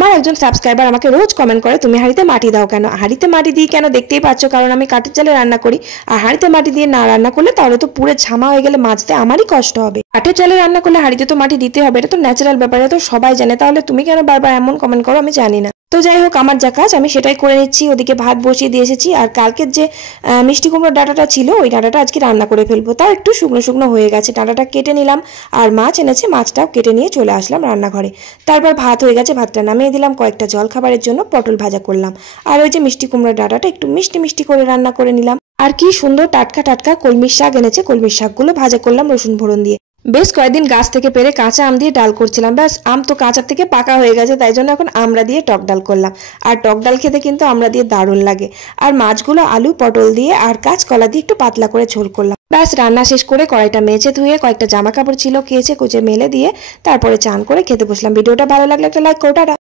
আমার একজন সাবস্ক্রাইবার আমাকে রোজ কমেন্ট করে তুমি হাঁড়িতে মাটি দাও কেন। হাঁড়িতে মাটি দিই কেন দেখতেই পাচ্ছ, কারণ আমি কাঠের চালে রান্না করি। আর হাঁড়িতে মাটি দিয়ে না রান্না করলে তাহলে তো পুরো ঝামা হয়ে গেলে মাজতে আমারই কষ্ট হবে। কাঠের চালে রান্না করলে হাঁড়িতে তো মাটি দিতে হবে, এটা তো ন্যাচারাল ব্যাপার, এটা তো সবাই জানে। তাহলে তুমি কেন বারবার এমন কমেন্ট করো আমি জানি না। তো যাই হোক, আমার যা কাজ আমি সেটাই করে নিচ্ছি। ওদিকে ভাত বসিয়ে দিয়ে এসেছি, আর কালকের যে মিষ্টি কুমড়োর ডাঁটাটা ছিল ওই ডাঁটাটা আজকে রান্না করে ফেলবো। তাও একটু শুকনো শুকনো হয়ে গেছে, ডাঁটাটা কেটে নিলাম। আর মাছ এনেছে, মাছটাও কেটে নিয়ে চলে আসলাম রান্নাঘরে। তারপর ভাত হয়ে গেছে, ভাতটা নামিয়ে দিলাম। কয়েকটা জল খাবারের জন্য পটল ভাজা করলাম। আর ওই যে মিষ্টি কুমড়োর ডাঁটাটা একটু মিষ্টি মিষ্টি করে রান্না করে নিলাম। আর কি সুন্দর টাটকা টাটকা কলমির শাক এনেছে, কলমির শাকগুলো ভাজা করলাম রসুন ফোড়ন দিয়ে। বেশ কয়েকদিন গাছ থেকে পেরে কাঁচা আম দিয়ে ডাল করছিলাম, ব্যাস আম তো কাঁচার থেকে পাকা হয়ে গেছে, তাই জন্য এখন আমড়া দিয়ে টক ডাল করলাম। আর টক ডাল খেতে কিন্তু আমড়া দিয়ে দারুণ লাগে। আর মাছগুলো আলু পটল দিয়ে আর কাঁচকলা দিয়ে একটু পাতলা করে ঝোল করলাম। ব্যাস রান্না শেষ করে কড়াইটা মেজে ধুয়ে কয়েকটা জামা কাপড় ছিল কেচে কুচে মেলে দিয়ে তারপরে চান করে খেতে বসলাম। ভিডিওটা ভালো লাগলে একটা লাইক করো, টাটা।